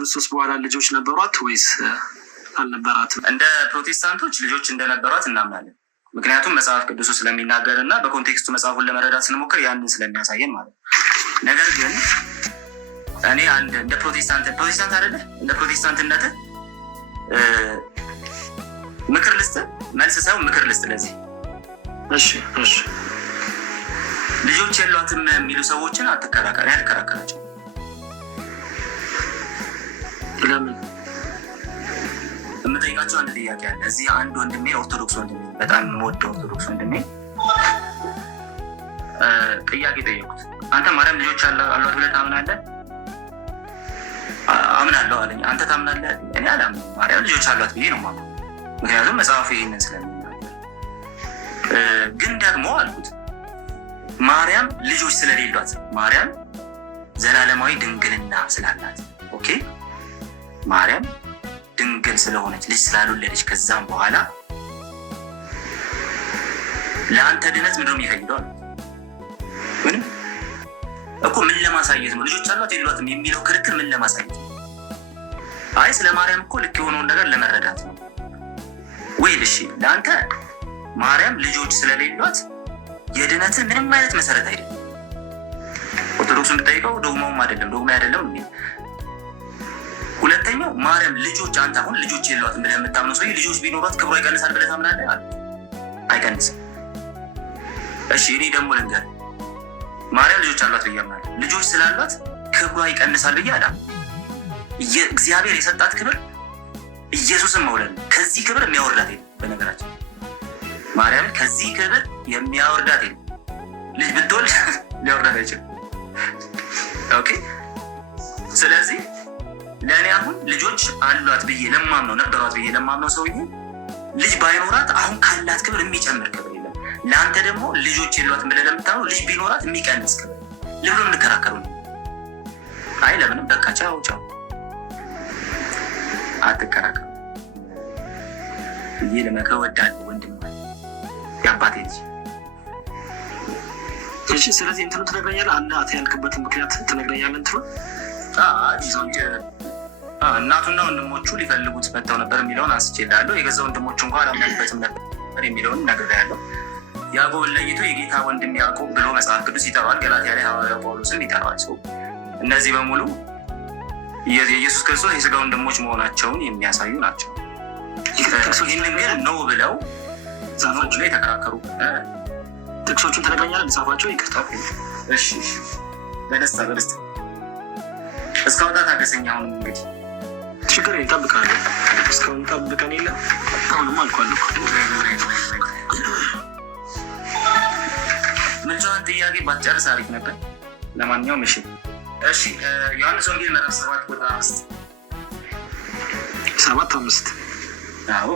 ክርስቶስ በኋላ ልጆች ነበሯት ወይስ አልነበራትም? እንደ ፕሮቴስታንቶች ልጆች እንደነበሯት እናምናለን። ምክንያቱም መጽሐፍ ቅዱሱ ስለሚናገር እና በኮንቴክስቱ መጽሐፉን ለመረዳት ስንሞክር ያንን ስለሚያሳየን ማለት ነው። ነገር ግን እኔ አንድ እንደ ፕሮቴስታንት አይደለ እንደ ፕሮቴስታንትነት ምክር ልስጥ መልስ ሰው ምክር ልስጥ ለዚህ እሺ ልጆች የሏትም የሚሉ ሰዎችን አልከራከራቸው። ለምን? የምጠይቃቸው አንድ ጥያቄ አለ። እዚህ አንድ ወንድሜ ኦርቶዶክስ ወንድሜ በጣም የምወደው ኦርቶዶክስ ወንድሜ ጥያቄ ጠየቁት። አንተ ማርያም ልጆች አሏት ብለህ ታምናለህ? አምናለሁ አለኝ። አንተ ታምናለህ? እኔ አላምንም። ማርያም ልጆች አሏት ብዬ ነው የማምነው፣ ምክንያቱም መጽሐፉ ይህንን ስለሚናገር። ግን ደግሞ አልኩት ማርያም ልጆች ስለሌሏት ማርያም ዘላለማዊ ድንግልና ስላላት ኦኬ ማርያም ድንግል ስለሆነች ልጅ ስላልወለደች ከዛም በኋላ ለአንተ ድነት ምንድነው የሚፈልገው? ምንም እኮ ምን ለማሳየት ነው? ልጆች አሏት የሏትም የሚለው ክርክር ምን ለማሳየት ነው? አይ ስለ ማርያም እኮ ልክ የሆነውን ነገር ለመረዳት ነው ወይ? እሺ ለአንተ ማርያም ልጆች ስለሌሏት የድነት ምንም አይነት መሰረት አይደለም። ኦርቶዶክሱን ብትጠይቀው ዶግማውም አይደለም ዶግማ አይደለም። ሁለተኛው ማርያም ልጆች አንተ አሁን ልጆች የሏትም ብለህ የምታምነው ሰው ልጆች ቢኖሯት ክብሯ ይቀንሳል ብለህ ታምናለህ? አይቀንስም። እሺ እኔ ደግሞ ልንገርህ ማርያም ልጆች አሏት ብዬ አምናለሁ። ልጆች ስላሏት ክብሯ ይቀንሳል ብዬ አላምንም። እግዚአብሔር የሰጣት ክብር ኢየሱስን መውለድ ነው። ከዚህ ክብር የሚያወርዳት የለም። በነገራችን ማርያምን ከዚህ ክብር የሚያወርዳት የለም። ልጅ ብትወልድ ሊያወርዳት አይችልም። ኦኬ ስለዚህ ለእኔ አሁን ልጆች አሏት ብዬ ለማምነው ነበሯት ብዬ ለማምነው ሰውዬ ልጅ ባይኖራት አሁን ካላት ክብር የሚጨምር ክብር የለም። ለአንተ ደግሞ ልጆች የሏትም ብለህ ለምታምነው ልጅ ቢኖራት የሚቀንስ ክብር ለምን እንከራከሩ? አይ ለምንም በቃ ቻው አትከራከሩ ብዬ ለመክረው እወዳለሁ። ወንድም የአባቴ ልጅ እሺ ስለዚህ እንትኑ ትነግረኛለህ? አላት ያልክበትን ምክንያት ትነግረኛለህ? እንትኑ እናቱና ወንድሞቹ ሊፈልጉት መጥተው ነበር የሚለውን አንስቼልሃለሁ። የገዛ ወንድሞቹ እንኳን አላመኑበትም ነበር የሚለውን ነግሬሃለሁ። ያዕቆብን ለይቶ የጌታ ወንድም ያዕቆብ ብሎ መጽሐፍ ቅዱስ ይጠራዋል። ገላትያ ላይ ሐዋርያው ጳውሎስም ይጠራዋል። ሰው እነዚህ በሙሉ የኢየሱስ ክርስቶስ የሥጋ ወንድሞች መሆናቸውን የሚያሳዩ ናቸው። ይህንን ግን ነው ብለው ዛፎቹ ላይ ተከራከሩ። ጥቅሶቹን ትነግረኛለህ? ጻፏቸው። ይቅርታ እሺ በደስታ እስካሁን ታገሰኝ። አሁን እንግዲህ ችግር ይጠብቃለሁ። እስካሁን ጠብቀን የለ አሁንም አልኳለሁ። ምልጃዋን ጥያቄ ባትጨርስ አሪፍ ነበር። ለማንኛውም እሺ ዮሐንስ ወንጌል ምዕራፍ 7 ቁጥር 7:5 አዎ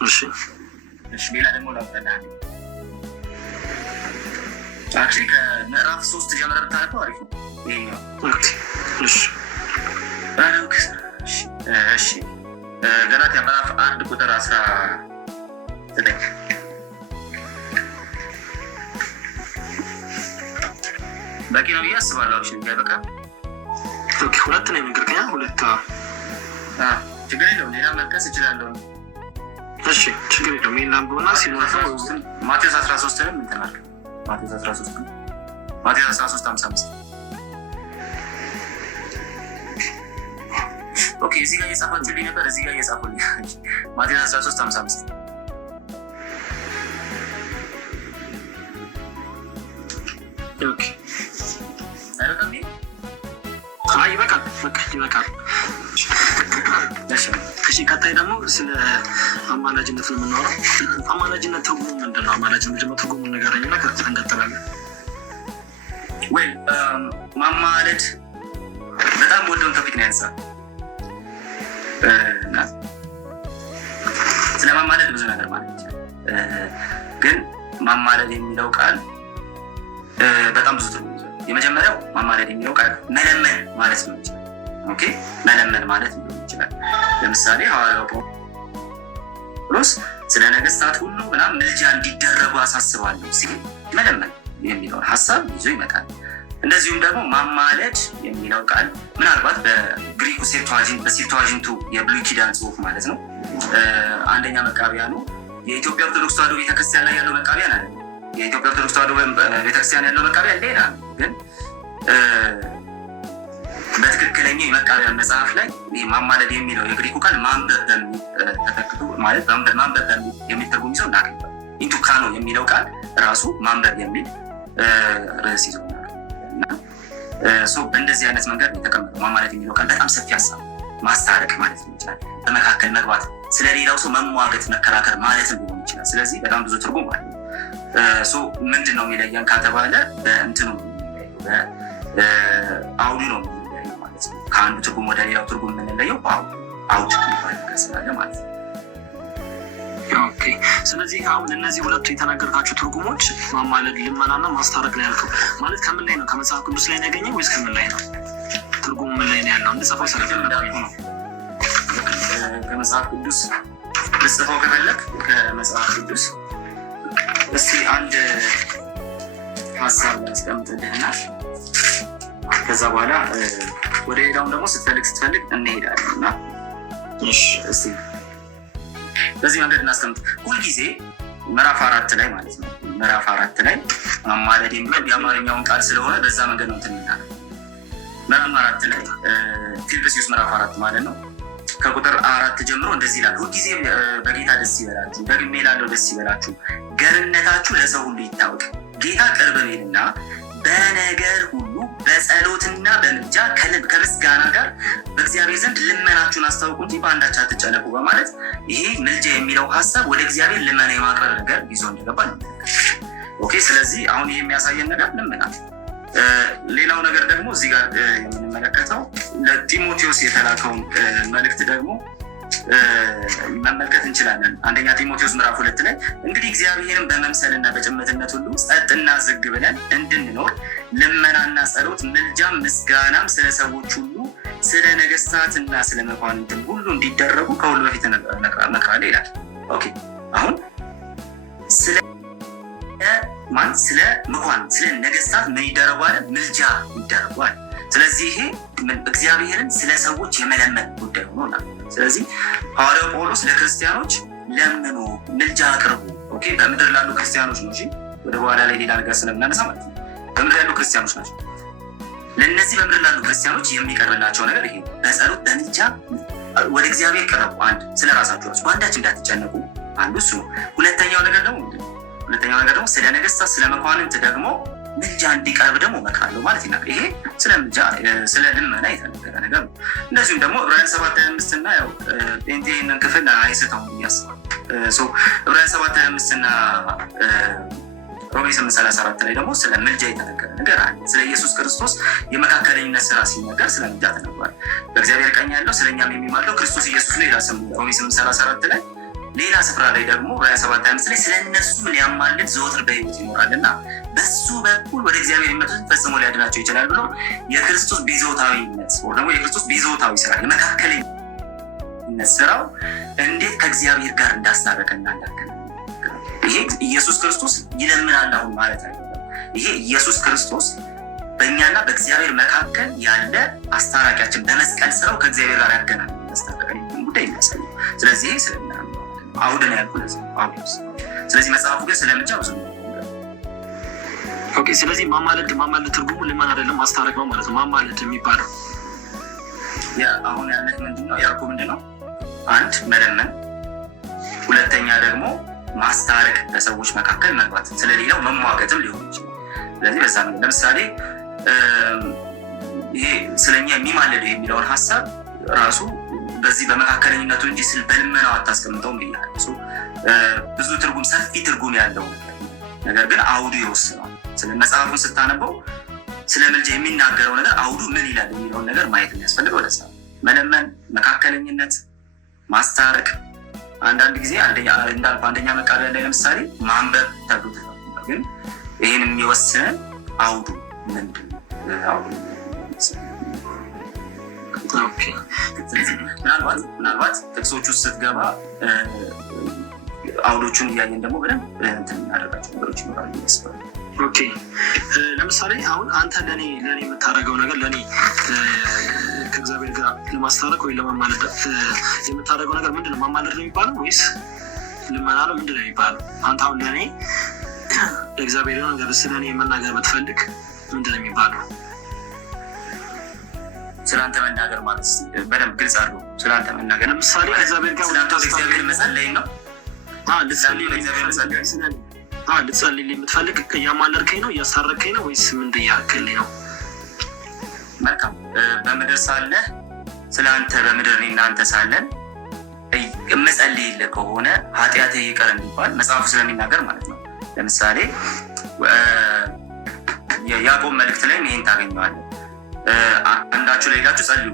እሺ ሌላ ደግሞ ላውጣልህ። አክቹዋሊ ከምዕራፍ 3 ጀምረህ ብታነበው አሪፍ ነው። ይሄኛው እሺ ገላትያ ምዕራፍ 1 ቁጥር 19 በቂ ነው ብዬ አስባለሁ። እሺ በቃ ሁለት ነው የምንገርከኛ ሁለት ችግር የለውም። ሌላ መጥቀስ እችላለሁ። እሺ ችግር የለውም። ይሄን ላምብና ማቴዎስ 13ንም እንትን አልክ። ማቴዎስ 13:55 ኦኬ እዚህ ጋር እየጻፋችሁልኝ ነበር። እዚህ ጋር እየጻፉልኝ ማቴዎስ 13:55 ኦኬ ይበቃል። እሺ ቀጣይ ደግሞ ስለ አማላጅነት ነው የምናወራው። አማላጅነት ትርጉሙ ምንድን ነው? አማላጅነት ትርጉሙ ንገረኝና ከዛ እንቀጥላለን። ወይ ማማለድ በጣም ወደውን ቶፒክ ነው ያነሳው። ስለ ማማለድ ብዙ ነገር ማለት ይቻላል። ግን ማማለድ የሚለው ቃል በጣም ብዙ ትርጉም ይዟል። የመጀመሪያው ማማለድ የሚለው ቃል መለመን ማለት ነው ይችላል። ኦኬ መለመን ማለት ነው ይችላል። ለምሳሌ ሐዋርያው ጳውሎስ ስለ ነገስታት ሁሉ ምልጃ እንዲደረጉ አሳስባለሁ ሲል መለመን የሚለውን ሐሳብ ይዞ ይመጣል። እንደዚሁም ደግሞ ማማለድ የሚለው ቃል ምናልባት በግሪኩ በሴፕቱዋጂንቱ የብሉይ ኪዳን ጽሑፍ ማለት ነው አንደኛ መቃብያን ነው። የኢትዮጵያ ኦርቶዶክስ ተዋሕዶ ቤተክርስቲያን ላይ ያለው መቃብያን አለ። የኢትዮጵያ ኦርቶዶክስ ተዋሕዶ ቤተክርስቲያን ያለው መቃብያን ሌላ ነው። ግን በትክክለኛው የመቃብያን መጽሐፍ ላይ ማማለድ የሚለው የግሪኩ ቃል ማንበብ በሚል ተተክቶ ማለት ማንበብ በሚል የሚል ትርጉም ይዘው እናገኛለን። ኢንቱካኖ የሚለው ቃል ራሱ ማንበብ የሚል ርዕስ ይዞ እና በእንደዚህ አይነት መንገድ የተቀመጠው ማማለድ የሚለው ቃል በጣም ሰፊ ሀሳብ ማስታረቅ ማለት ይችላል። በመካከል መግባት፣ ስለሌላው ሰው መሟገት፣ መከራከር ማለት ሊሆን ይችላል። ስለዚህ በጣም ብዙ ትርጉም አለ። ምንድን ነው የሚለየን ከተባለ በእንትኑ አውዱ ነው የሚለየው ማለት ነው። ከአንዱ ትርጉም ወደ ሌላው ትርጉም የምንለየው አውድ የሚባል ነገር ስላለ ማለት ነው። ኦኬ። ስለዚህ አሁን እነዚህ ሁለቱ የተናገርካቸው ትርጉሞች ማማለድ፣ ልመናና ማስታረቅ ላይ ያልከው ማለት ከምን ላይ ነው? ከመጽሐፍ ቅዱስ ላይ ነው ያገኘው ወይስ ከምን ላይ ነው? ትርጉሙ ምን ላይ ነው ያለው? እንድጽፈው ስለፈለኩ ነው። ከመጽሐፍ ቅዱስ ልጽፈው ከፈለክ ከመጽሐፍ ቅዱስ እስቲ አንድ ሀሳብ ላስቀምጥልህና ከዛ በኋላ ወደ ሌላውም ደግሞ ስትፈልግ እንሄዳለን እና እስቲ በዚህ መንገድ እናስቀምጥ። ሁልጊዜ ምዕራፍ 4 ላይ ማለት ነው ምዕራፍ 4 ላይ ማማለድ የሚለው የአማርኛውን ቃል ስለሆነ በዛ መንገድ ነው ትንናለ። ምዕራፍ 4 ላይ ፊልጵስዩስ ምዕራፍ 4 ማለት ነው ከቁጥር 4 ጀምሮ እንደዚህ ይላል። ሁልጊዜ በጌታ ደስ ይበላችሁ፣ ደግሜ እላለሁ ደስ ይበላችሁ፣ ገርነታችሁ ለሰው ሁሉ ይታወቅ፣ ጌታ ቅርብ ነውና በነገር ሁሉ በጸሎትና በምልጃ ከምስጋና ጋር በእግዚአብሔር ዘንድ ልመናችሁን አስታውቁ እንጂ በአንዳች አትጨነቁ በማለት ይሄ ምልጃ የሚለው ሀሳብ ወደ እግዚአብሔር ልመና የማቅረብ ነገር ይዞ እንደገባ ነው። ኦኬ። ስለዚህ አሁን ይሄ የሚያሳየን ነገር ልመና። ሌላው ነገር ደግሞ እዚህ ጋር የምንመለከተው ለጢሞቴዎስ የተላከውን መልእክት ደግሞ መመልከት እንችላለን። አንደኛ ጢሞቴዎስ ምዕራፍ 2 ላይ እንግዲህ እግዚአብሔርን በመምሰልና በጭምትነት ሁሉ ጸጥና ዝግ ብለን እንድንኖር ልመናና ጸሎት፣ ምልጃም ምስጋናም ስለ ሰዎች ሁሉ ስለ ነገስታትና ስለ መኳንንትም ሁሉ እንዲደረጉ ከሁሉ በፊት እመክራለሁ ይላል። ኦኬ። አሁን ስለ መኳንንት ስለ ነገስታት ምን ይደረጓል? ምልጃ ይደረጓል። ስለዚህ ይሄ እግዚአብሔርን ስለ ሰዎች የመለመን ጉዳይ ሆኖ ነው። ስለዚህ ሐዋርያው ጳውሎስ ለክርስቲያኖች ለምኑ፣ ምልጃ አቅርቡ። ኦኬ። በምድር ላሉ ክርስቲያኖች ነው። እሺ፣ ወደ በኋላ ላይ ሌላ ነገር ስለምናነሳ ማለት ነው። በምድር ያሉ ክርስቲያኖች ናቸው። ለእነዚህ በምድር ላሉ ክርስቲያኖች የሚቀርብላቸው ነገር ይሄ በጸሎት በምልጃ ወደ እግዚአብሔር ቀረቡ። አንድ ስለ ራሳቸው ራሱ በአንዳች እንዳትጨነቁ አንዱ እሱ። ሁለተኛው ነገር ደግሞ ስለ ነገስታት ስለ መኳንንት ደግሞ ምልጃ እንዲቀርብ ደግሞ እመክራለሁ ማለት ይናል። ይሄ ስለ ምልጃ ስለ ልመና የተነገረ ነገር ነው። እንደዚሁም ደግሞ ዕብራውያን 7:25 እና ያው ይህንን ክፍል አይስተው ያስባል። ዕብራውያን 7:25 እና ሮሜ 8:34 ላይ ደግሞ ስለ ምልጃ የተነገረ ነገር አለ። ስለ ኢየሱስ ክርስቶስ የመካከለኝነት ስራ ሲነገር ስለ ምልጃ ተነግሯል። በእግዚአብሔር ቀኝ ያለው ስለኛም የሚማልደው ክርስቶስ ኢየሱስ ነው ይላል ሮሜ 8:34 ላይ። ሌላ ስፍራ ላይ ደግሞ ዕብራውያን 7:25 ላይ ስለ እነሱም ሊያማልድ ዘወትር በሕይወት ይኖራልና በሱ በኩል ወደ እግዚአብሔር የሚመጡትን ፈጽሞ ሊያድናቸው ይችላል ብሎ የክርስቶስ ቤዛዊነት ደግሞ የክርስቶስ ቤዛዊ ስራ የመካከለኝነት ስራው እንዴት ከእግዚአብሔር ጋር እንዳስታረቀ እናያለን። ይሄ ኢየሱስ ክርስቶስ ይለምናል አሁን ማለት አይደለም። ይሄ ኢየሱስ ክርስቶስ በእኛና በእግዚአብሔር መካከል ያለ አስታራቂያችን በመስቀል ስራው ከእግዚአብሔር ጋር ያገናኝ ያስታረቀን ጉዳይ ይመስላል። ስለዚህ ይሄ ስለምናምን አውደን ያልኩት ጳውሎስ። ስለዚህ መጽሐፉ ግን ስለምልጃ ብዙ ነው። ኦኬ። ስለዚህ ማማለድ ትርጉሙ ልመና አይደለም ማስታረቅ ነው ማለት ነው። ማማለድ የሚባለው አሁን ያለት ምንድነው ያልኩ ምንድነው? አንድ መለመን፣ ሁለተኛ ደግሞ ማስታረቅ፣ በሰዎች መካከል መግባት፣ ስለሌላው መሟገትም ሊሆን ይችላል። ስለዚህ በዛ ነው ለምሳሌ ይሄ ስለኛ የሚማለደው የሚለውን ሀሳብ ራሱ በዚህ በመካከለኝነቱ እንጂ በልመናው አታስቀምጠውም ብያለሁ። ብዙ ትርጉም ሰፊ ትርጉም ያለው ነገር ግን አውዱ ይወስናል። ስለ መጽሐፉን ስታነበው ስለ ምልጃ የሚናገረው ነገር አውዱ ምን ይላል የሚለውን ነገር ማየት የሚያስፈልገው ለዛ መለመን፣ መካከለኝነት፣ ማስታረቅ አንዳንድ ጊዜ እንዳልኩ አንደኛ መቃብያን ላይ ለምሳሌ ማንበብ ተብሎ ተፈቅዷል። ግን ይህን የሚወስነን አውዱ ምንድን ነው? ምናልባት ጥቅሶች ውስጥ ስትገባ አውዶቹን እያየን ደግሞ በደንብ እንትን እናደርጋቸው ነገሮች ይኖራሉ ይመስላል። ኦኬ ለምሳሌ አሁን አንተ ለኔ የምታደርገው ነገር ለኔ ከእግዚአብሔር ጋር ለማስታረቅ ወይ ለማማለድ የምታደርገው ነገር ምንድነው? ማማለድ ነው የሚባለው ወይስ ልመና ነው? ምንድነው የሚባለው? አንተ አሁን ለኔ ለእግዚአብሔር ነገር ስለኔ መናገር ብትፈልግ ምንድነው የሚባለው? ስለአንተ መናገር ማለት በደንብ ግልጽ አድርጎ ስለአንተ መናገር ለምሳሌ ከእግዚአብሔር ጋር እግዚአብሔር መጸለይ ነው። ልትጸልይ የምትፈልግ እያማለድከኝ ነው እያሳረከኝ ነው ወይስ ምንድን እያልክልኝ ነው? መልካም በምድር ሳለህ ስለ አንተ በምድር እኔና አንተ ሳለን የምጸልይልህ ከሆነ ኃጢአትህ ይቅር እንዲባል መጽሐፉ ስለሚናገር ማለት ነው። ለምሳሌ የያዕቆብ መልእክት ላይ ይህን ታገኘዋለህ። አንዳችሁ ለሌላችሁ ጸልዩ፣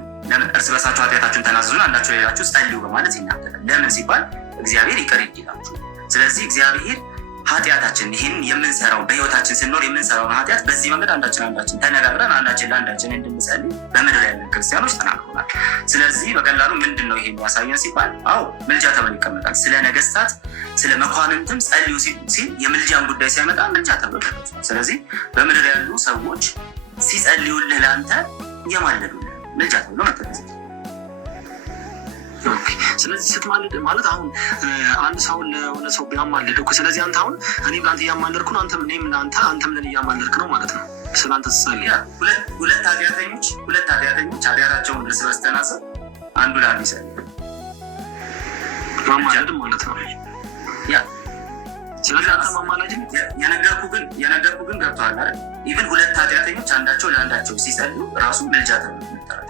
እርስ በርሳችሁ ኃጢአታችሁን ተናዘዙ፣ አንዳችሁ ለሌላችሁ ጸልዩ በማለት ይናገራል። ለምን ሲባል እግዚአብሔር ይቅር ይላችሁ። ስለዚህ እግዚአብሔር ኃጢአታችን ይህን የምንሰራው በህይወታችን ስንኖር የምንሰራውን ኃጢአት በዚህ መንገድ አንዳችን ተነጋግረን አንዳችን ለአንዳችን እንድንጸልይ በምድር ያለን ክርስቲያኖች ተናግረናል። ስለዚህ በቀላሉ ምንድን ነው ይሄ የሚያሳየን ሲባል ምልጃ ተብሎ ይቀመጣል። ስለ ነገስታት ስለ መኳንንትም ጸልዩ ሲል የምልጃን ጉዳይ ሲያመጣ ምልጃ ተብሎ ይቀመጣል። ስለዚህ በምድር ያሉ ሰዎች ሲጸልዩልህ ለአንተ የማለዱልህ ምልጃ ተብሎ መጠቀስ። ስለዚህ ስትማልድ ማለት አሁን አንድ ሰው ለሆነ ሰው ቢያማልድ እኮ ስለዚህ አንተ አሁን እኔም ለአንተ እያማለድኩ ነው፣ እኔም ለአንተ አንተም ለእኔ እያማለድክ ነው ማለት ነው። ስለአንተ ትጸልይ ሁለት ኃጢአተኞች ኃጢአታቸውን እርስ በርስ ተናዘው አንዱ ለአንዱ ይጸልይ ማማለድ ማለት ነው። ስለዚህ አንተ ማማለድ የነገርኩ ግን ገብቶሃል አይደል? ኢቭን ሁለት ኃጢአተኞች አንዳቸው ለአንዳቸው ሲጸልዩ ራሱ ምልጃ ተብሎ ይጠራል።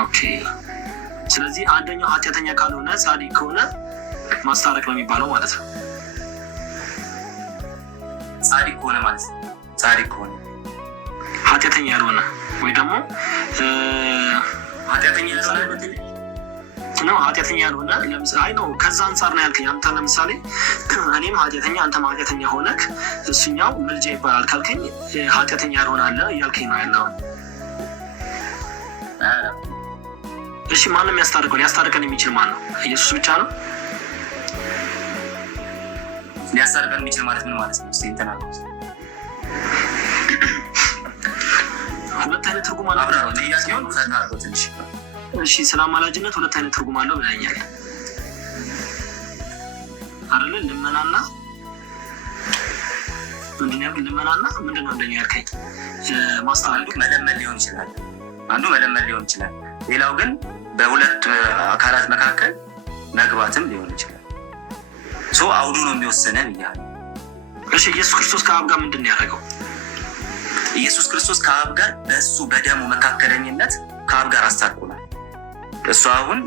ኦኬ ስለዚህ አንደኛው ኃጢአተኛ ካልሆነ ጻድቅ ከሆነ ማስታረቅ ነው የሚባለው ማለት ነው። ጻድቅ ከሆነ ማለት ነው። ጻድቅ ከሆነ ኃጢአተኛ ያልሆነ ወይ ደግሞ ኃጢአተኛ ያልሆነ ለምሳሌ ነው። ከዛ አንጻር ነው ያልከኝ አንተ። ለምሳሌ እኔም ኃጢአተኛ አንተም ኃጢአተኛ ሆነክ እሱኛው ምልጃ ይባላል ካልከኝ ኃጢአተኛ ያልሆነ አለ እያልከኝ ነው ያለው። እሺ ማንም ያስታርቀው? ሊያስታርቀን የሚችል ማን ነው? ኢየሱስ ብቻ ነው ሊያስታርቀን የሚችል ማለት ምን ማለት ነው? እስቲ እንተናገር። ሁለት አይነት ትርጉም አለው። አብራራው ጥያቄውን ፈታው ትንሽ። እሺ ስለ አማላጅነት ሁለት አይነት ትርጉም አለው ብለኛል አይደል? ልመናና ምንድን ነው እንደኛ ያልከኝ? ማስታረቅ መለመን ሊሆን ይችላል። አንዱ መለመን ሊሆን ይችላል። ሌላው ግን በሁለት አካላት መካከል መግባትም ሊሆን ይችላል። አውዱ ነው የሚወሰነን ይላል። እሺ ኢየሱስ ክርስቶስ ከአብ ጋር ምንድን ነው ያደረገው? ኢየሱስ ክርስቶስ ከአብ ጋር በእሱ በደሙ መካከለኝነት ከአብ ጋር አስታርቆናል። እሱ አሁን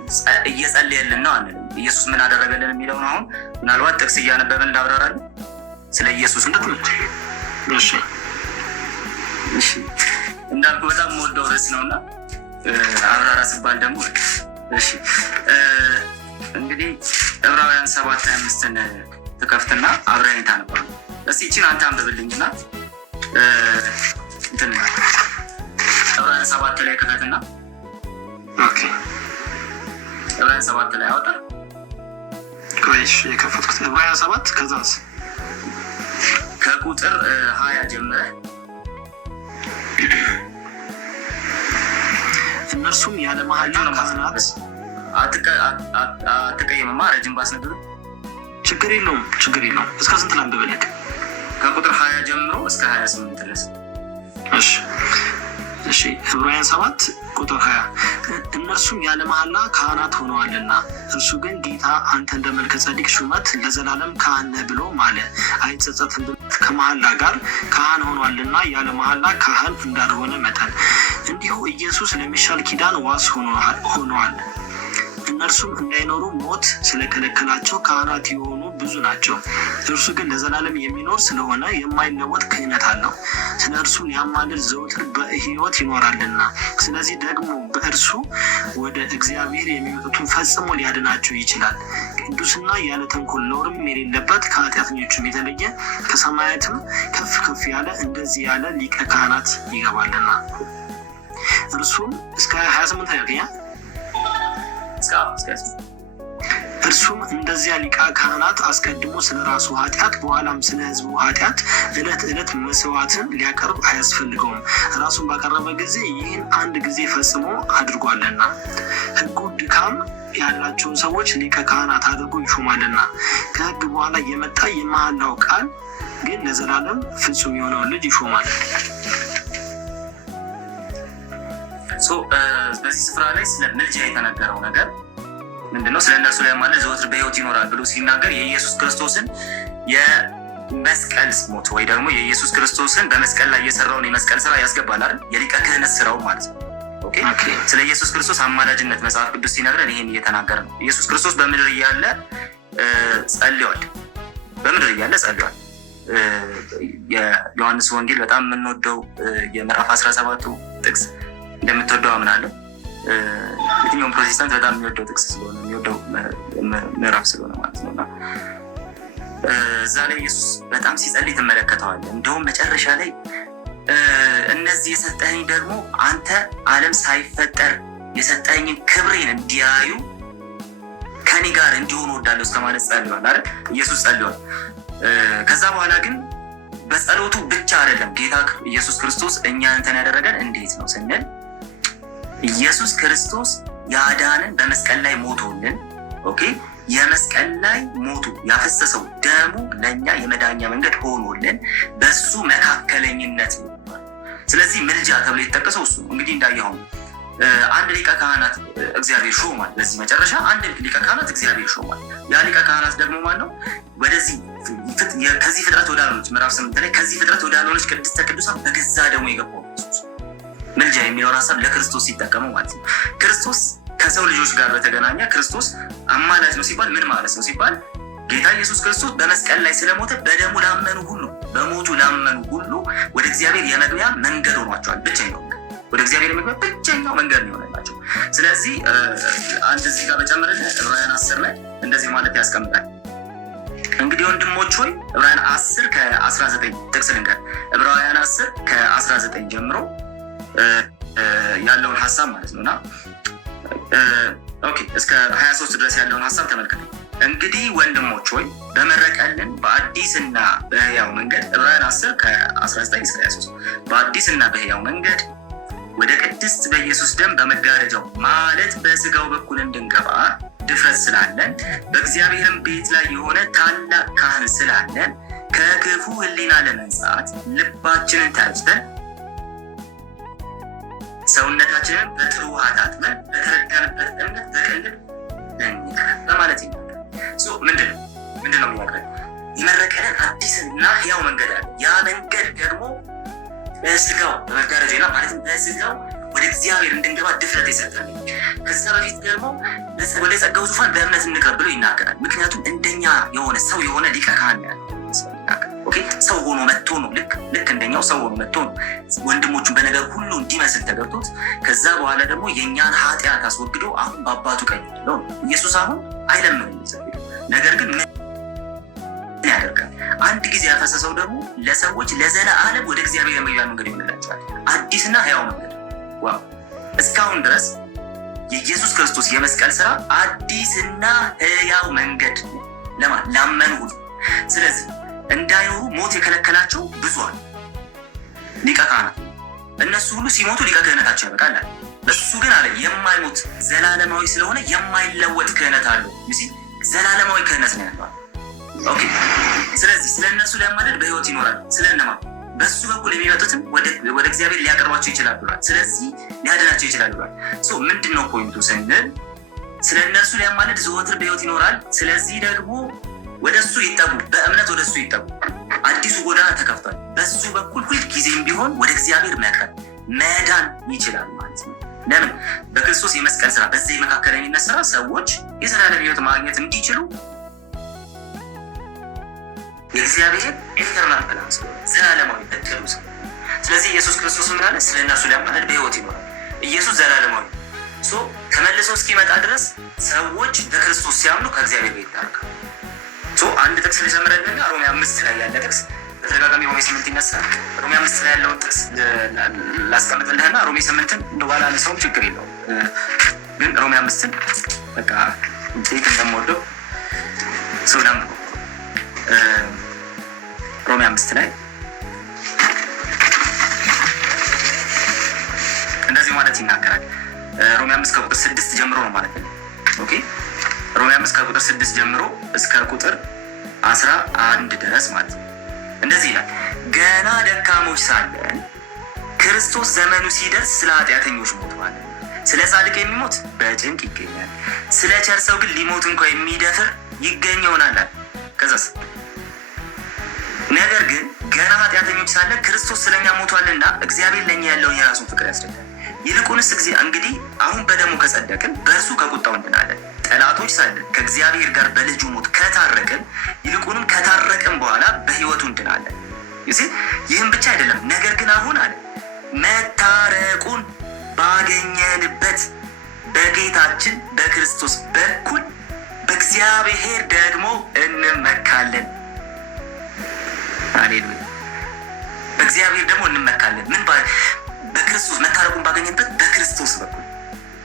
እየጸለየልን ነው አንልም። ኢየሱስ ምን አደረገልን የሚለውን አሁን ምናልባት ጥቅስ እያነበብን ላብራራለን ስለ ኢየሱስ እሺ እንዳልኩ በጣም የምወደው ርዕስ ነውና አብራራ ሲባል ደግሞ እሺ እንግዲህ ዕብራውያን 7:25ን ትከፍትና አብራሪታ ነበር። እስቲ እቺን አንተ አንብብልኝና እንትን ዕብራውያን 7 ላይ ከፈትና ኦኬ ዕብራውያን 7 ላይ አውጣ። እሺ የከፈትኩት ዕብራውያን 7 ከዛስ ከቁጥር 20 ጀምረህ እነርሱም ያለ መሐላ ካህናት አትቀይምማ። ረጅም ባስነግር ችግር የለውም። እስከ ስንት ላንብብልህ? ከቁጥር 20 ጀምሮ እስከ 28 ድረስ። እሺ ዕብራውያን 7 ቁጥር 20 እነርሱም ያለ መሐላ ካህናት ሆነዋልና እርሱ ግን ጌታ አንተ እንደ መልከ ጼዴቅ ሹመት ለዘላለም ካህን ነህ ብሎ ማለ፣ አይጸጸትም። ከመሐላ ጋር ካህን ሆኗልና ያለ መሐላ ካህን እንዳልሆነ መጠን እንዲሁ ኢየሱስ ለሚሻል ኪዳን ዋስ ሆኗል። እነርሱም እንዳይኖሩ ሞት ስለከለከላቸው ካህናት የሆኑ ብዙ ናቸው። እርሱ ግን ለዘላለም የሚኖር ስለሆነ የማይለወጥ ክህነት አለው። ስለ እርሱ ሊያማልድ ዘወትር በሕይወት ይኖራልና፣ ስለዚህ ደግሞ በእርሱ ወደ እግዚአብሔር የሚመጡትን ፈጽሞ ሊያድናቸው ይችላል። ቅዱስና ያለ ተንኮል ነውርም የሌለበት ከኃጢአተኞችም የተለየ ከሰማያትም ከፍ ከፍ ያለ እንደዚህ ያለ ሊቀ ካህናት ይገባልና እርሱም እስከ 28 ያገኛል። እርሱም እንደዚያ ሊቀ ካህናት አስቀድሞ ስለ ራሱ ኃጢአት በኋላም ስለ ሕዝቡ ኃጢአት ዕለት መስዋዕትን ሊያቀርብ አያስፈልገውም፣ ራሱን ባቀረበ ጊዜ ይህን አንድ ጊዜ ፈጽሞ አድርጓልና። ሕጉ ድካም ያላቸውን ሰዎች ሊቀ ካህናት አድርጎ ይሾማልና። ከሕግ በኋላ የመጣ የመሐላው ቃል ግን ለዘላለም ፍጹም የሆነውን ልጅ ይሾማል። በዚህ ስፍራ ላይ ስለ ምልጃ የተነገረው ነገር ምንድነው? ስለ እነርሱ ላይ ማለት ዘወትር በሕይወት ይኖራል ብሎ ሲናገር የኢየሱስ ክርስቶስን የመስቀል ሞት ወይ ደግሞ የኢየሱስ ክርስቶስን በመስቀል ላይ የሰራውን የመስቀል ስራ ያስገባል አይደል? የሊቀ ክህነት ስራው ማለት ነው። ስለ ኢየሱስ ክርስቶስ አማላጅነት መጽሐፍ ቅዱስ ሲነግረን ይሄን እየተናገረ ነው። ኢየሱስ ክርስቶስ በምድር እያለ ጸልዋል። የዮሐንስ ወንጌል በጣም የምንወደው የምዕራፍ 17 ጥቅስ እንደምትወደው አምናለሁ። የትኛውም ፕሮቴስታንት በጣም የሚወደው ጥቅስ ስለሆነ የሚወደው ምዕራፍ ስለሆነ ማለት ነው። እና እዛ ላይ ኢየሱስ በጣም ሲጸልይ ትመለከተዋለህ። እንደውም መጨረሻ ላይ እነዚህ የሰጠኸኝ ደግሞ አንተ ዓለም ሳይፈጠር የሰጠኸኝን ክብሬን እንዲያዩ ከኔ ጋር እንዲሆኑ እወዳለሁ እስከ ማለት ጸልዋል አይደል? ኢየሱስ ጸልዋል። ከዛ በኋላ ግን በጸሎቱ ብቻ አይደለም ጌታ ኢየሱስ ክርስቶስ እኛን እንትን ያደረገን እንዴት ነው ስንል ኢየሱስ ክርስቶስ ያዳነን በመስቀል ላይ ሞቶልን፣ የመስቀል ላይ ሞቱ ያፈሰሰው ደሙ ለእኛ የመዳኛ መንገድ ሆኖልን በሱ መካከለኝነት ነው። ስለዚህ ምልጃ ተብሎ የተጠቀሰው እሱ እንግዲህ እንዳየኸው አንድ ሊቀ ካህናት እግዚአብሔር ሾሟል። በዚህ መጨረሻ አንድ ሊቀ ካህናት እግዚአብሔር ሾሟል። ያ ሊቀ ካህናት ደግሞ ማን ነው? ወደዚህ ከዚህ ፍጥረት ወዳልሆነች ምዕራፍ 8 ላይ ከዚህ ፍጥረት ወዳልሆነች ቅድስተ ቅዱሳን በገዛ ደግሞ የገባው ምልጃ የሚለውን ሀሳብ ለክርስቶስ ሲጠቀመው ማለት ነው። ክርስቶስ ከሰው ልጆች ጋር በተገናኘ ክርስቶስ አማላጅ ነው ሲባል ምን ማለት ነው ሲባል ጌታ ኢየሱስ ክርስቶስ በመስቀል ላይ ስለሞተ በደሙ ላመኑ ሁሉ በሞቱ ላመኑ ሁሉ ወደ እግዚአብሔር የመግቢያ መንገድ ሆኗቸዋል። ብቸኛው ወደ እግዚአብሔር የመግቢያ ብቸኛው መንገድ ነው የሆነላቸው። ስለዚህ አንድ እዚህ ጋር በጨምርልህ ዕብራውያን 10 ላይ እንደዚህ ማለት ያስቀምጣል። እንግዲህ ወንድሞች ሆይ ዕብራውያን 10 ከ19 ጥቅስ ልንገር። ዕብራውያን 10 ከ19 ጀምሮ ያለውን ሀሳብ ማለት ነውና እስከ 23 ድረስ ያለውን ሀሳብ ተመልከቱ። እንግዲህ ወንድሞች ሆይ በመረቀልን በአዲስና በሕያው መንገድ ዕብራውያን 10 ከ19 እስከ 23 በአዲስና በሕያው መንገድ ወደ ቅድስት በኢየሱስ ደም በመጋረጃው ማለት በስጋው በኩል እንድንገባ ድፍረት ስላለን በእግዚአብሔርም ቤት ላይ የሆነ ታላቅ ካህን ስላለን ከክፉ ሕሊና ለመንጻት ልባችንን ታጭተን ሰውነታችንን በጥሩ ውሃ ታጥበን በተረዳንበት እምነት በቅንነት እንቅረብ በማለት ይናገራል። ምንድን ነው የሚናገረን? የመረቀልን አዲስና ሕያው መንገድ አለ። ያ መንገድ ደግሞ በስጋው በመጋረጃ ማለትም በስጋው ወደ እግዚአብሔር እንድንገባ ድፍረት ይሰጣል። ከዛ በፊት ደግሞ ወደ ጸጋው ዙፋን በእምነት እንቅረብ ብሎ ይናገራል። ምክንያቱም እንደኛ የሆነ ሰው የሆነ ሊቀ ካህን ያለ ሰው ሆኖ መጥቶ ነው ልክ እንደኛው ሰው ሆኖ መጥቶ ነው ወንድሞቹን በነገር ሁሉ እንዲመስል ተገብቶት ከዛ በኋላ ደግሞ የእኛን ኃጢአት አስወግዶ አሁን በአባቱ ቀኝ ነው። ኢየሱስ አሁን አይለምንም እግዚአብሔር፣ ነገር ግን ምን ያደርጋል? አንድ ጊዜ ያፈሰሰው ደግሞ ለሰዎች ለዘላለም ወደ እግዚአብሔር የመግቢያ መንገድ ይሆንላቸዋል። አዲስና ሕያው መንገድ። ዋው! እስካሁን ድረስ የኢየሱስ ክርስቶስ የመስቀል ስራ አዲስና ሕያው መንገድ ላመኑ ሁሉ። ስለዚህ እንዳይኖሩ ሞት የከለከላቸው ብዙ አሉ። ሊቀ ካህናት እነሱ ሁሉ ሲሞቱ ሊቀ ክህነታቸው ያበቃል። እሱ ግን አለ የማይሞት ዘላለማዊ ስለሆነ የማይለወጥ ክህነት አለው። ዘላለማዊ ክህነት ነው ያለው። ስለዚህ ስለ እነሱ ሊያማልድ በሕይወት ይኖራል። ስለነማ በሱ በኩል የሚመጡትም ወደ እግዚአብሔር ሊያቀርቧቸው ይችላል ብሏል። ስለዚህ ሊያድናቸው ይችላል ብሏል። ምንድነው ፖይንቱ ስንል ስለ እነሱ ሊያማልድ ዘወትር በሕይወት ይኖራል። ስለዚህ ደግሞ ወደ እሱ ይጠጉ፣ በእምነት ወደ እሱ ይጠጉ። አዲሱ ጎዳና ተከፍቷል። በሱ በኩል ሁልጊዜም ቢሆን ወደ እግዚአብሔር መቅረብ መዳን ይችላል ማለት ነው። ለምን? በክርስቶስ የመስቀል ስራ በዚህ መካከለኝነት ስራ ሰዎች የዘላለም ሕይወት ማግኘት እንዲችሉ የእግዚአብሔር ኢተርናል ባላንስ ዘላለማዊ በትሉ። ስለዚህ ኢየሱስ ክርስቶስ ምን አለ? ስለ እነሱ ሊያማልድ በሕይወት ይኖራል። ኢየሱስ ዘላለማዊ ተመልሶ እስኪመጣ ድረስ ሰዎች በክርስቶስ ሲያምኑ ከእግዚአብሔር ጋር ይታረቃሉ። አንድ ጥቅስ ልጀምርልህና ሮሜ 5 ላይ ያለ ጥቅስ በተደጋጋሚ ሮሜ 8 ይነሳል። ሮሜ 5 ላይ ያለውን ጥቅስ ላስቀምጥልህና ሮሜ 8ን እንደው ባላነሳውም ችግር የለውም፣ ግን ሮሜ 5ን በቃ እንዴት እንደምወደው ሰው ደግሞ ሮሜ 5 ላይ እንደዚህ ማለት ይናገራል። ሮሜ 5 ከቁጥር 6 ጀምሮ ነው ማለት ነው። ኦኬ ሮሜ 5 ከቁጥር 6 ጀምሮ እስከ ቁጥር 11 ድረስ ማለት ነው። እንደዚህ ይላል፣ ገና ደካሞች ሳለን ክርስቶስ ዘመኑ ሲደርስ ስለ ኃጢአተኞች ሞቷል። ስለ ጻድቅ የሚሞት በጭንቅ ይገኛል፣ ስለ ቸር ሰው ግን ሊሞት እንኳ የሚደፍር ይገኝ ይሆናል። ከዛስ ነገር ግን ገና ኃጢአተኞች ሳለን ክርስቶስ ስለኛ ሞቷልና እግዚአብሔር ለኛ ያለውን የራሱን ፍቅር ያስረዳል። ይልቁንስ እንግዲህ አሁን በደሙ ከጸደቅን በእርሱ ከቁጣው እንድናለን። ጠላቶች ሳለን ከእግዚአብሔር ጋር በልጁ ሞት ከታረቅን ይልቁንም ከታረቅን በኋላ በሕይወቱ እንድናለን። ይህም ብቻ አይደለም፣ ነገር ግን አሁን አለ መታረቁን ባገኘንበት በጌታችን በክርስቶስ በኩል በእግዚአብሔር ደግሞ እንመካለን። ሃሌሉያ! በእግዚአብሔር ደግሞ እንመካለን። ምን በክርስቶስ መታረቁን ባገኘንበት በክርስቶስ በኩል።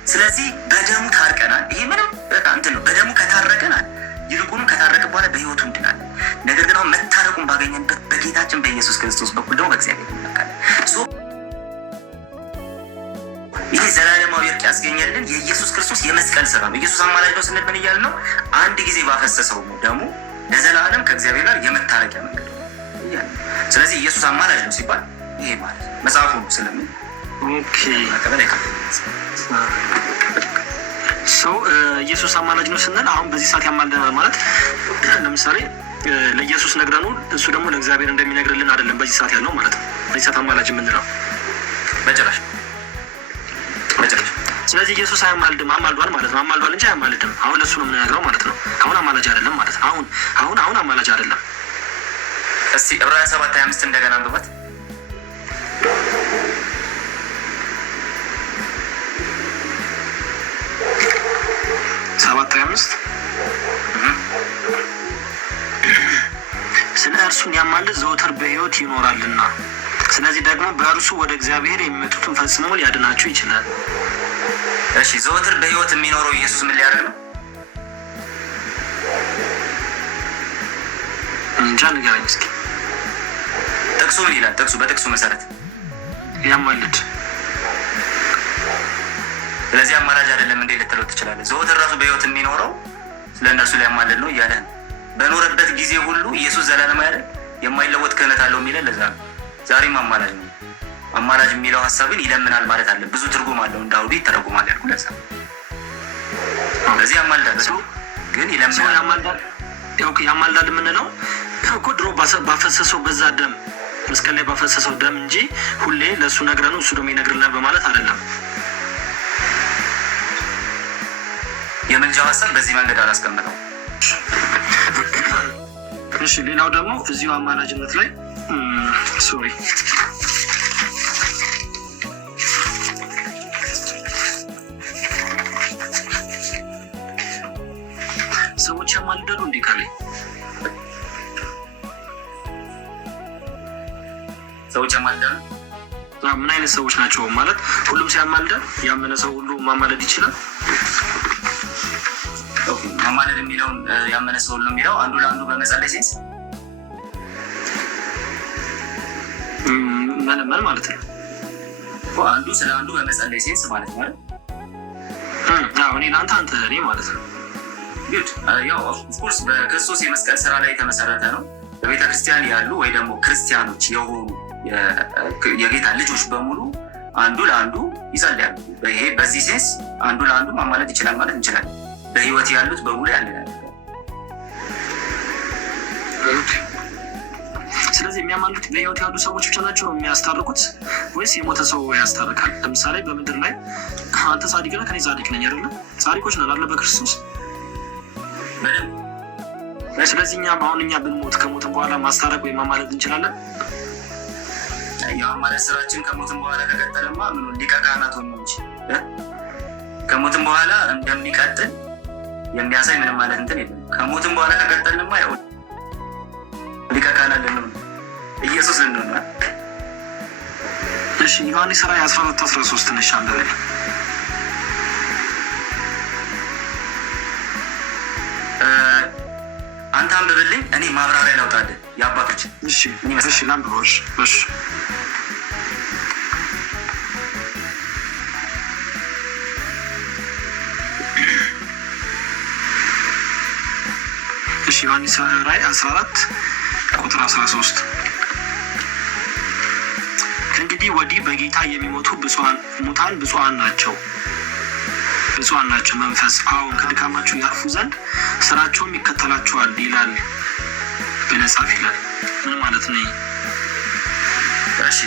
ስለዚህ በደሙ ታርቀናል። ይሄ ምንም በቃ እንትን ነው። በደሙ ከታረቀናል ይልቁንም ከታረቀ በኋላ በሕይወቱ እንድናለን። ነገር ግን አሁን መታረቁን ባገኘንበት በጌታችን በኢየሱስ ክርስቶስ በኩል ደግሞ በእግዚአብሔር እንመካለን። ይሄ ዘላለማዊ እርቅ ያስገኘልን የኢየሱስ ክርስቶስ የመስቀል ስራ ነው። ኢየሱስ አማላጅ ነው ስንል ምን እያልን ነው? አንድ ጊዜ ባፈሰሰው ደግሞ ለዘላለም ከእግዚአብሔር ጋር የመታረቂያ መንገድ ነው እያልን። ስለዚህ ኢየሱስ አማላጅ ነው ሲባል ይሄ ማለት መጽሐፉ ነው ስለምን ሰው ኢየሱስ አማላጅ ነው ስንል አሁን በዚህ ሰዓት ያማልደናል ማለት ለምሳሌ ለኢየሱስ ነግረኑ እሱ ደግሞ ለእግዚአብሔር እንደሚነግርልን አይደለም በዚህ ሰዓት ያለው ማለት ነው። በዚህ ሰዓት አማላጅ የምንለው በጭራሽ። ስለዚህ ኢየሱስ አያማልድም፣ አማልዷል ማለት ነው። አማልዷል እንጂ አያማልድም። አሁን ለእሱ ነው የምንነግረው ማለት ነው። አሁን አማላጅ አይደለም ማለት ነው። አሁን አማላጅ አይደለም። እስቲ ዕብራውያን 7:25 እንደገና አንብባት። ስለ እርሱን ያማልድ ዘወትር በሕይወት ይኖራልና፣ ስለዚህ ደግሞ በእርሱ ወደ እግዚአብሔር የሚመጡትን ፈጽሞ ሊያድናቸው ይችላል። እሺ ዘወትር በሕይወት የሚኖረው ኢየሱስ ምን ሊያደርግ ነው? እንጃ ንገረኝ እስኪ። ጥቅሱ ምን ይላል? በጥቅሱ መሰረት ያማልድ። ስለዚህ አማላጅ አይደለም እንዴ ልትለው ትችላለህ። ዘወትር ራሱ በሕይወት የሚኖረው ስለ እነርሱ ሊያማልድ ነው እያለ ነው። በኖረበት ጊዜ ሁሉ ኢየሱስ ዘላለም አይደል የማይለወጥ ክህነት አለው የሚለን ለዛ ነው። ዛሬም አማላጅ ነው። አማላጅ የሚለው ሀሳብን ይለምናል ማለት አለ። ብዙ ትርጉም አለው። እንዳውዱ ይተረጉማል ያልኩ ለዛ። ስለዚህ ያማልዳል ግን ይለምናል። ያማልዳል የምንለው እኮ ድሮ ባፈሰሰው በዛ ደም መስቀል ላይ ባፈሰሰው ደም እንጂ ሁሌ ለእሱ ነግረን እሱ ደግሞ ይነግርልናል በማለት አይደለም። የምልጃው ሀሳብ በዚህ መንገድ አላስቀምጠው። እሺ ሌላው ደግሞ እዚሁ አማላጅነት ላይ ሰዎች ያማልዳሉ እንዲህ ካለ ሰዎች ያማልዳሉ። ምን አይነት ሰዎች ናቸው ማለት? ሁሉም ሲያማልዳል ያመነ ሰው ሁሉ ማማለድ ይችላል? ማማለድ የሚለውን ያመነ ሰው ሁሉ የሚለው አንዱ ለአንዱ በመጸለይ ሴንስ ምን ማለት ነው? አንዱ ስለ አንዱ በመጸለይ ሴንስ ማለት ነው። እኔ ለአንተ አንተ እኔ ማለት ነው። ጉድ ያው ኦፍኮርስ በክርስቶስ የመስቀል ስራ ላይ የተመሰረተ ነው። በቤተ ክርስቲያን ያሉ ወይ ደግሞ ክርስቲያኖች የሆኑ የጌታ ልጆች በሙሉ አንዱ ለአንዱ ይጸልያሉ። ይሄ በዚህ ሴንስ አንዱ ለአንዱ ማማለድ ይችላል ማለት እንችላለን። በህይወት ያሉት በሙሉ ያለ። ስለዚህ የሚያማልዱት በህይወት ያሉ ሰዎች ብቻ ናቸው የሚያስታርቁት ወይስ የሞተ ሰው ያስታርቃል? ለምሳሌ በምድር ላይ አንተ ጻድቅ ነህ ከኔ ጻድቅ ነኝ አይደለ? ጻድቆች ነን አለ በክርስቶስ። ስለዚህ እኛ ብንሞት ከሞትን በኋላ ማስታረቅ ወይም ማማለድ እንችላለን። የማማለድ ስራችን ከሞትን በኋላ ከቀጠለማ ምን ሊቀ ካህናት ሆኖ እንጂ ከሞትን በኋላ እንደሚቀጥል የሚያሳይ ምንም ማለት እንትን የለም። ከሞትን በኋላ ከቀጠልንማ ያው ሊቀ ካህናት ልንሆን ኢየሱስ ልንሆን። እሺ ዮሐንስ ራዕይ 14:13 ነሽ አንብበል። እኔ ማብራሪያ ላውጣልህ የአባቶች። እሺ ላምብሮሽ። እሺ ዮሐንስ ራዕይ 14 ቁጥር 13 ከእንግዲህ ወዲህ በጌታ የሚሞቱ ሙታን ብፁዓን ናቸው መንፈስ አሁን ከድካማቸው ያርፉ ዘንድ ስራቸውም ይከተላቸዋል ይላል ብለህ ጻፍ ይላል። ምን ማለት ነው? እሺ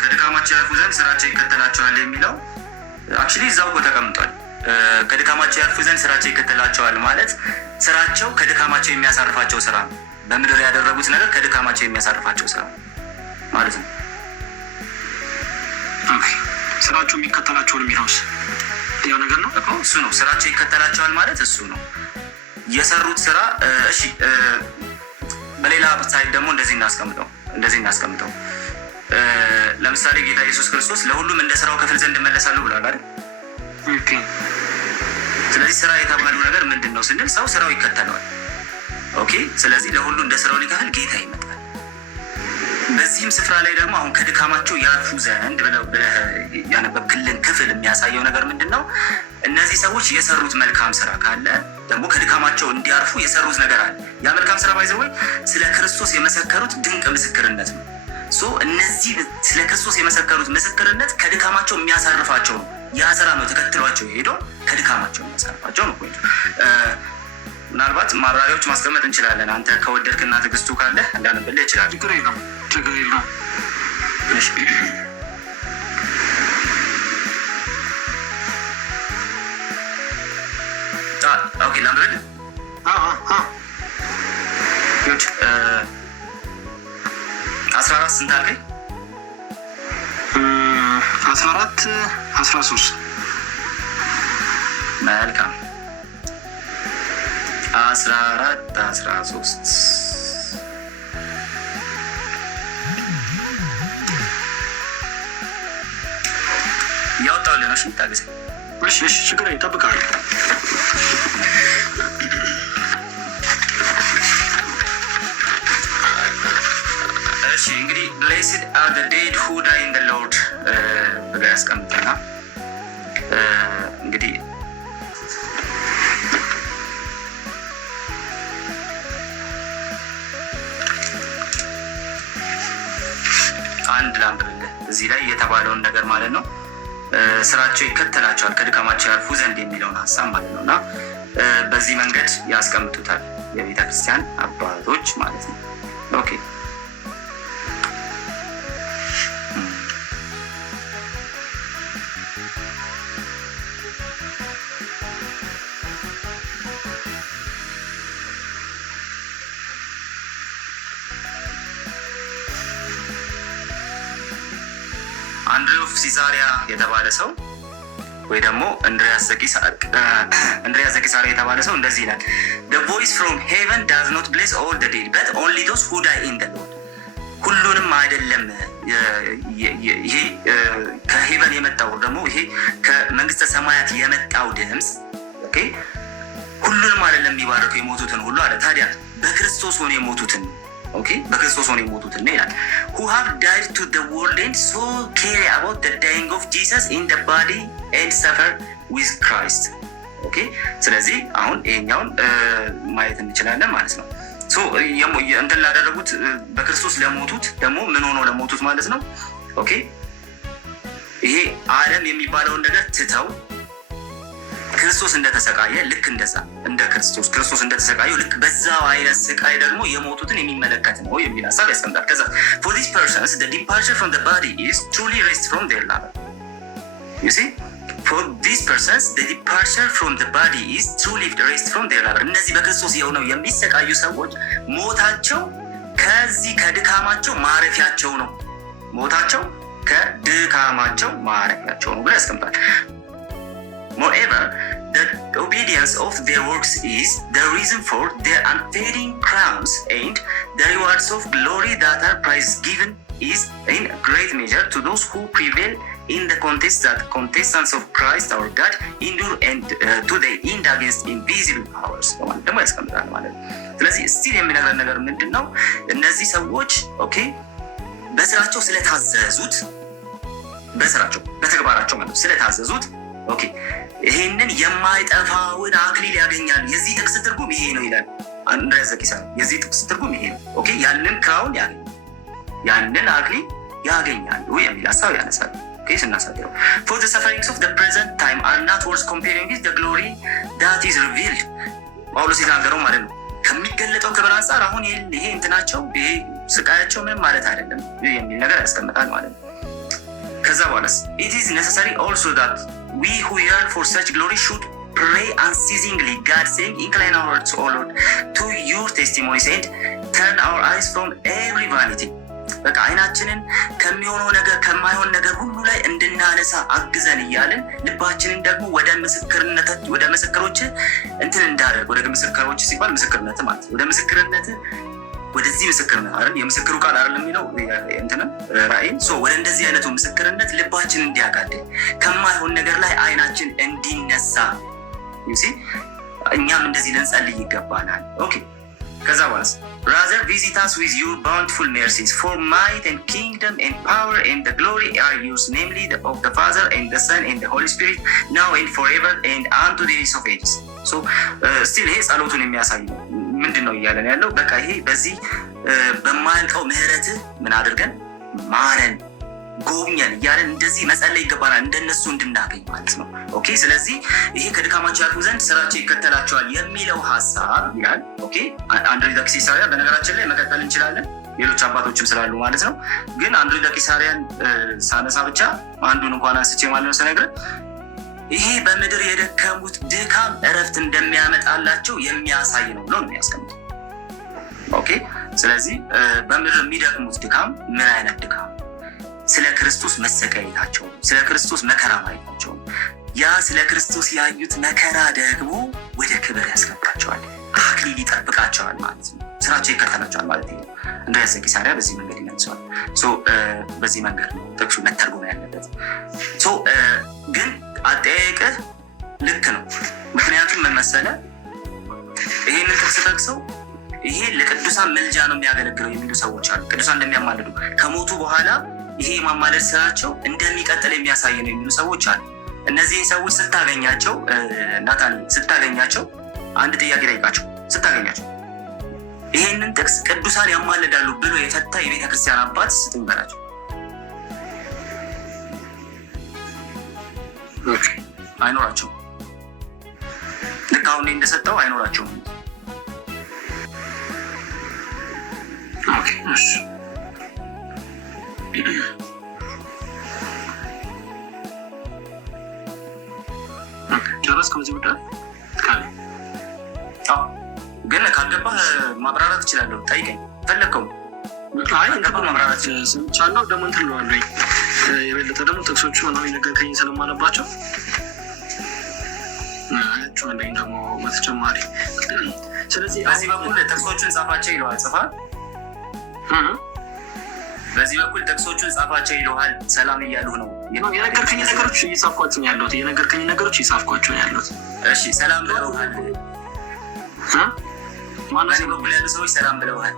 ከድካማቸው ያርፉ ዘንድ ስራቸው ይከተላቸዋል የሚለው አክቹሊ እዛው እኮ ተቀምጧል። ከድካማቸው ያርፉ ዘንድ ስራቸው ይከተላቸዋል ማለት ስራቸው ከድካማቸው የሚያሳርፋቸው ስራ ነው። በምድር ያደረጉት ነገር ከድካማቸው የሚያሳርፋቸው ስራ ማለት ነው። ኦኬ ስራቸው የሚከተላቸዋል የሚለውስ ያው ነገር ነው እኮ እሱ ነው። ስራቸው ይከተላቸዋል ማለት እሱ ነው የሰሩት ስራ። እሺ በሌላ ሳይድ ደግሞ እንደዚህ እናስቀምጠው። ለምሳሌ ጌታ ኢየሱስ ክርስቶስ ለሁሉም እንደ ስራው ከፍል ዘንድ እመለሳለሁ ብሏል አይደል? ኦኬ ስለዚህ ስራ የተባለው ነገር ምንድን ነው ስንል ሰው ስራው ይከተለዋል። ኦኬ ስለዚህ ለሁሉ እንደ ስራው ሊከፍል ጌታ ይመጣል። በዚህም ስፍራ ላይ ደግሞ አሁን ከድካማቸው ያርፉ ዘንድ ብለህ ያነበብክልን ክፍል የሚያሳየው ነገር ምንድን ነው? እነዚህ ሰዎች የሰሩት መልካም ስራ ካለ ደግሞ ከድካማቸው እንዲያርፉ የሰሩት ነገር አለ። ያ መልካም ስራ ባይዘው ስለ ክርስቶስ የመሰከሩት ድንቅ ምስክርነት ነው። እነዚህ ስለ ክርስቶስ የመሰከሩት ምስክርነት ከድካማቸው የሚያሳርፋቸው ነው። ያ ስራ ነው ተከትሏቸው ሄደው ከድካማቸው የሚያሳርፋቸው ነው። ምናልባት ማብራሪያዎች ማስቀመጥ እንችላለን። አንተ ከወደድክና ትዕግስቱ ካለ እንዳነብልህ ይችላል። ችግር የለም። ኦኬ ላንብብልህ። 14 ስንት አልከኝ? 14 13 መልካም 14 13 ያወጣሁልህ ነው። እሺ ታገሰኝ። እሺ ችግር ይጠብቃል። እሺ እንግዲህ blessed are the dead who die in the Lord ብለህ ያስቀምጠና እንግዲህ አንድ ላንብብልህ እዚህ ላይ የተባለውን ነገር ማለት ነው። ስራቸው ይከተላቸዋል ከድካማቸው ያርፉ ዘንድ የሚለውን ሀሳብ ማለት ነው። እና በዚህ መንገድ ያስቀምጡታል የቤተ ክርስቲያን አባቶች ማለት ነው። ኦኬ አንድሬ ኦፍ ሲዛሪያ የተባለ ሰው ወይ ደግሞ እንድሪያስ ዘቂሳርያ የተባለ ሰው እንደዚህ ይላል። The voice from heaven does not bless all the dead but only those who die in the Lord። ሁሉንም አይደለም። ይሄ ከሄቨን የመጣው ደግሞ ይሄ ከመንግስተ ሰማያት የመጣው ድምፅ ኦኬ ሁሉንም አይደለም የሚባረከው የሞቱትን ሁሉ አለ። ታዲያ በክርስቶስ ሆነ የሞቱትን ኦኬ በክርስቶስ ሆነ የሞቱትን ነው ይላል። who have died to the world and so care about the dying of Jesus in the body and suffer with Christ ኦኬ ስለዚህ አሁን ይሄኛውን ማየት እንችላለን ማለት ነው። እንትን ላደረጉት በክርስቶስ ለሞቱት ደግሞ ምን ሆኖ ለሞቱት ማለት ነው። ኦኬ ይሄ ዓለም የሚባለውን ነገር ትተው ክርስቶስ እንደተሰቃየ ልክ እንደዛ እንደ ክርስቶስ እንደተሰቃየው ልክ በዛው አይነት ስቃይ ደግሞ የሞቱትን የሚመለከት ነው የሚል ሀሳብ ያስቀምጣል። ከዛ for these persons the departure from the body is truly rest from their labor. You see for these persons the departure from the body is truly rest from their labor. እነዚህ በክርስቶስ የሆነው የሚሰቃዩ ሰዎች ሞታቸው ከዚህ ከድካማቸው ማረፊያቸው ነው። ሞታቸው ከድካማቸው ማረፊያቸው ነው ብሎ ያስቀምጣል። Moreover, the obedience of their works is the reason for their unfading crowns, and the rewards of glory that are prize given is in great measure to those who prevail in the contest that contestants of Christ our God endure and to the end against invisible powers. ደግሞ ያስቀምጣል ማለት ነው። ስለዚህ ስቲል የሚነግረን ነገር ምንድን ነው? እነዚህ ሰዎች ኦኬ በስራቸው ስለታዘዙት በተግባራቸው ማለት ስለታዘዙት ኦኬ ይሄንን የማይጠፋውን አክሊል ያገኛሉ። የዚህ ጥቅስ ትርጉም ይሄ ነው ይላል አንድሪያስ ዘኪሳርያ። የዚህ ጥቅስ ትርጉም ይሄ ነው። ኦኬ ያንን ክራውን ያንን አክሊል ያገኛሉ የሚል ሀሳብ ያነሳል። ኦኬ ስናሳድረው for the sufferings of the present time are not worth comparing with the glory that is revealed ጳውሎስ የተናገረው ማለት ነው። ከሚገለጠው ክብር አንጻር አሁን ይሄ እንትናቸው ይሄ ስቃያቸው ምንም ማለት አይደለም የሚል ነገር ያስቀምጣል ማለት ነው። ከዛ በኋላስ it is necessary also that we who yearn for such glory should pray unceasingly, God saying, incline our hearts, O Lord, to your testimonies and turn our eyes from every vanity. በቃ አይናችንን ከሚሆነው ነገር ከማይሆን ነገር ሁሉ ላይ እንድናነሳ አግዘን እያልን ልባችንን ደግሞ ወደ ምስክሮች እንትን እንዳደርግ ወደ ምስክሮች ሲባል ምስክርነት ማለት ወደ ምስክርነት ወደዚህ ምስክርነት አይደል የምስክሩ ቃል አይደል የሚለው እንትን ራእይ ወደ እንደዚህ አይነቱ ምስክርነት ልባችን እንዲያጋድል ከማይሆን ነገር ላይ አይናችን እንዲነሳ ይሲ እኛም እንደዚህ ልንጸልይ ይገባናል። ኦኬ ከዛ በኋላ rather visit us with your bountiful mercies, for might and kingdom and power and the glory are yours, namely of the Father and the Son and the Holy Spirit, now and forever and unto the age of ages. So still ይሄ ጸሎቱን የሚያሳይ ነው። ምንድነው እያለን ያለው? በቃ ይሄ በዚህ በማያልቀው ምህረት ምን አድርገን ማረን ጎብኘን እያለን እንደዚህ መጸለይ ይገባናል እንደነሱ እንድናገኝ ማለት ነው። ኦኬ ስለዚህ ይሄ ከድካማቸው ያልፉ ዘንድ ስራቸው ይከተላቸዋል የሚለው ሀሳብ ይላል። ኦኬ አንድሪያስ ዘኪሳርያ በነገራችን ላይ መቀጠል እንችላለን ሌሎች አባቶችም ስላሉ ማለት ነው። ግን አንድሪያስ ዘኪሳርያን ሳነሳ ብቻ አንዱን እንኳን አንስቼ ማለት ነው ስነግርህ ይሄ በምድር የደከሙት ድካም እረፍት እንደሚያመጣላቸው የሚያሳይ ነው ብሎ ነው የሚያስቀምጠው። ኦኬ ስለዚህ በምድር የሚደክሙት ድካም ምን አይነት ድካም? ስለ ክርስቶስ መሰቃየታቸው፣ ስለ ክርስቶስ መከራ ማየታቸው፣ ያ ስለ ክርስቶስ ያዩት መከራ ደግሞ ወደ ክብር ያስገባቸዋል፣ አክሊል ይጠብቃቸዋል ማለት ነው። ስራቸው ይከተላቸዋል ማለት ነው። አንድሪያስ ዘኪሳርያ በዚህ መንገድ ይመልሰዋል። በዚህ መንገድ ነው ጥቅሱ መተርጎም ያለበት። ግን አጠያየቅህ ልክ ነው። ምክንያቱም ምን መሰለህ ይሄንን ጥቅስ ጠቅሰው ይሄ ለቅዱሳን መልጃ ነው የሚያገለግለው የሚሉ ሰዎች አሉ። ቅዱሳን እንደሚያማልዱ ከሞቱ በኋላ ይሄ የማማለድ ስራቸው እንደሚቀጥል የሚያሳይ ነው የሚሉ ሰዎች አሉ። እነዚህን ሰዎች ስታገኛቸው አንድ ጥያቄ ጠይቃቸው። ስታገኛቸው ይሄንን ጥቅስ ቅዱሳን ያማልዳሉ ብሎ የፈታ የቤተ ክርስቲያን አባት ስጡኝ በላቸው። አይኖራቸውም። ልክ አሁን እንደሰጠው አይኖራቸውም። ጨረስክ? በዚህ ጉዳይ ግን ካልገባህ ማብራራት እችላለሁ። ጠይቀኝ ፈለግከው። ማብራራት ሰምቻለሁ። ደግሞ እንትን ለዋለኝ የበለጠ ደግሞ ጥቅሶቹ ምናምን ነገር ከኝ ስለማለባቸው አያቸዋለኝ ደግሞ በተጨማሪ። ስለዚህ በዚህ በኩል ጥቅሶቹን ጻፋቸው ይለዋል። ጽፋል። በዚህ በኩል ጥቅሶቹን ጻፋቸው ይለዋል። ሰላም እያሉ ነው የነገርከኝ ነገሮች እየጻፍኳቸው ያለሁት የነገርከኝ ነገሮች እየጻፍኳቸው ያለሁት። እሺ ሰላም ብለውሃል። በዚህ በኩል ያሉ ሰዎች ሰላም ብለውሃል።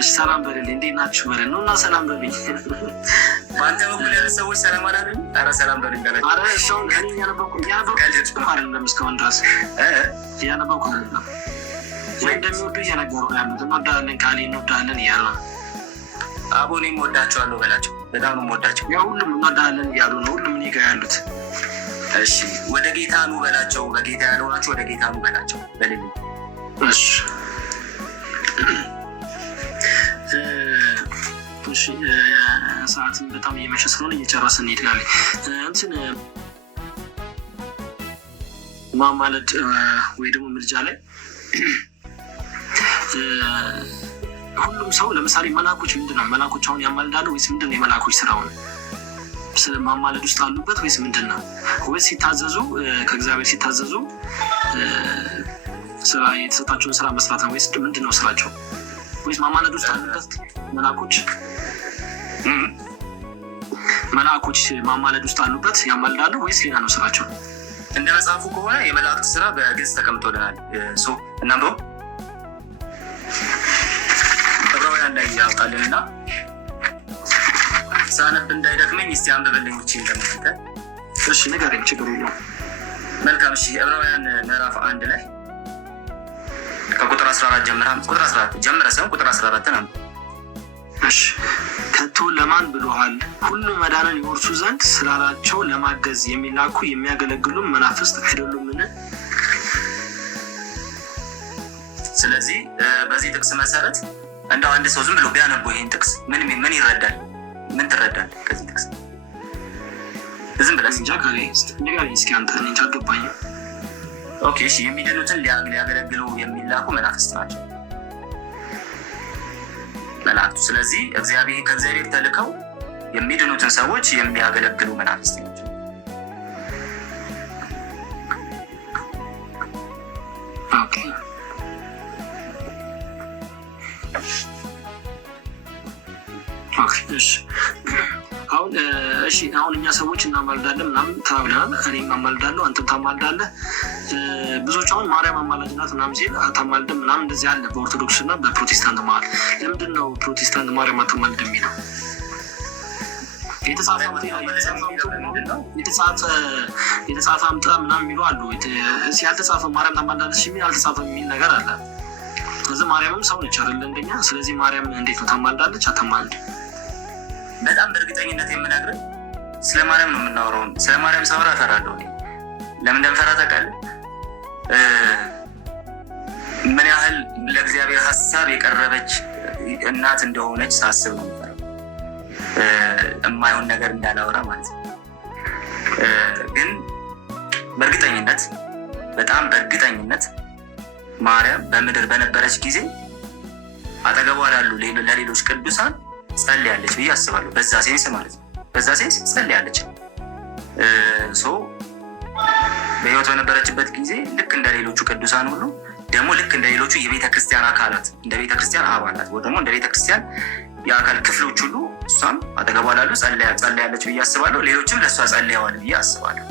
እሺ ሰላም በልልኝ። እንዴት ናችሁ በልን ነው እና ሰላም በልኝ። በአንተ በኩል ያሉ ሰዎች ሰላም አላሉኝ። ኧረ ሰላም በልኝ በላቸው። ኧረ ሰው ያነበብኩ አይደለም እስካሁን ድረስ እያነበብኩ አይደለም። ወይ እንደሚወዱ እየነገሩ ያሉት እንወዳለን ካሌ እንወዳለን እያሉ ነው። አቦ እኔም እወዳቸዋለሁ በላቸው። በጣም ነው የምወዳቸው። ያው ሁሉም እንወዳለን እያሉ ነው። ሁሉም እኔ ጋር ያሉት። እሺ ወደ ጌታ ኑ በላቸው። በጌታ ያልሆናችሁ ወደ ጌታ ኑ በላቸው በልልኝ። እሺ እሺ ሰዓትም በጣም እየመሸ ስለሆነ እየጨረስን እንሄዳለን። እንትን ማማለድ ወይ ደግሞ ምልጃ ላይ ሁሉም ሰው ለምሳሌ መላኮች ምንድነው? መላኮች አሁን ያማልዳሉ ወይስ ምንድነው የመላኮች ስራውን? ስለ ማማለድ ውስጥ አሉበት ወይስ ምንድነው? ወይስ ሲታዘዙ ከእግዚአብሔር ሲታዘዙ ስራ የተሰጣቸውን ስራ መስራት ነው ወይስ ምንድነው ስራቸው? ወይስ ማማለድ ውስጥ አሉበት መላኮች? መላኮች ማማለድ ውስጥ አሉበት ያማልዳሉ ወይስ ሌላ ነው ስራቸው? እንደ መጽሐፉ ከሆነ የመላእክት ስራ በግልጽ ተቀምጦልናል። እናንብበው። ያውጣልንና ሳነብ እንዳይደክመኝ እስቲ አንብበልኝ ብቻ እንደምንተ። እሺ ንገረኝ፣ ችግር የለውም። መልካም። እሺ ዕብራውያን ምዕራፍ 1 ላይ ከቁጥር 14 ቁጥር 14 ጀምረ ሳይሆን ቁጥር 14 ነው። እሺ ከቶ ለማን ብሎሃል? ሁሉ መዳንን ይወርሱ ዘንድ ስላላቸው ለማገዝ የሚላኩ የሚያገለግሉ መናፍስት አይደሉምን? ስለዚህ በዚህ ጥቅስ መሰረት እንደው አንድ ሰው ዝም ብሎ ቢያነበው ይሄን ጥቅስ ምን ይረዳል? ምን ትረዳል ከዚህ ጥቅስ? ዝም ብለህ እስኪ አንተ እኔ አልገባኝም። ኦኬ እሺ፣ የሚድኑትን ሊያገለግሉ የሚላኩ መናፍስት ናቸው መላእክቱ። ስለዚህ ከእግዚአብሔር ተልከው የሚድኑትን ሰዎች የሚያገለግሉ መናፍስት ናቸው። ኦኬ አሁን እኛ ሰዎች እናማልዳለን ምናምን ተባብለናል። እኔም አማልዳለሁ፣ አንተም ታማልዳለህ። ብዙዎች አሁን ማርያም አማላጅ ናት ምናምን ሲል አታማልድም ምናምን እንደዚህ አለ በኦርቶዶክስ እና በፕሮቴስታንት መሀል። ለምንድን ነው ፕሮቴስታንት ማርያም አታማልድ የሚለው? የተጻፈ አምጣ ምናምን የሚሉ አሉ። ያልተጻፈ ማርያም ታማልዳለች የሚል አልተጻፈ የሚል ነገር አለ። ስለዚህ ማርያምም ሰው ነች አይደል እንደኛ። ስለዚህ ማርያም እንዴት ነው ታማልዳለች? አታማልድ። በጣም በእርግጠኝነት የምነግርህ ስለ ማርያም ነው የምናወራው። ስለ ማርያም ሳወራ እፈራለሁ። ለምን እንደምፈራ ታውቃለህ? ምን ያህል ለእግዚአብሔር ሀሳብ የቀረበች እናት እንደሆነች ሳስብ ነው የምፈራው። የማይሆን ነገር እንዳላወራ ማለት ነው። ግን በእርግጠኝነት በጣም በእርግጠኝነት ማርያም በምድር በነበረች ጊዜ አጠገቧ ላሉ ለሌሎች ቅዱሳን ጸልያለች ብዬ አስባለሁ። በዛ ሴንስ ማለት ነው። በዛ ሴንስ ጸልያለች። በህይወት በነበረችበት ጊዜ ልክ እንደ ሌሎቹ ቅዱሳን ሁሉ ደግሞ ልክ እንደ ሌሎቹ የቤተክርስቲያን አካላት እንደ ቤተክርስቲያን አባላት ወይ ደግሞ እንደ ቤተክርስቲያን የአካል ክፍሎች ሁሉ እሷም አጠገቧ ላሉ ጸልያለች ብዬ አስባለሁ። ሌሎችም ለእሷ ጸልያዋል ብዬ አስባለሁ።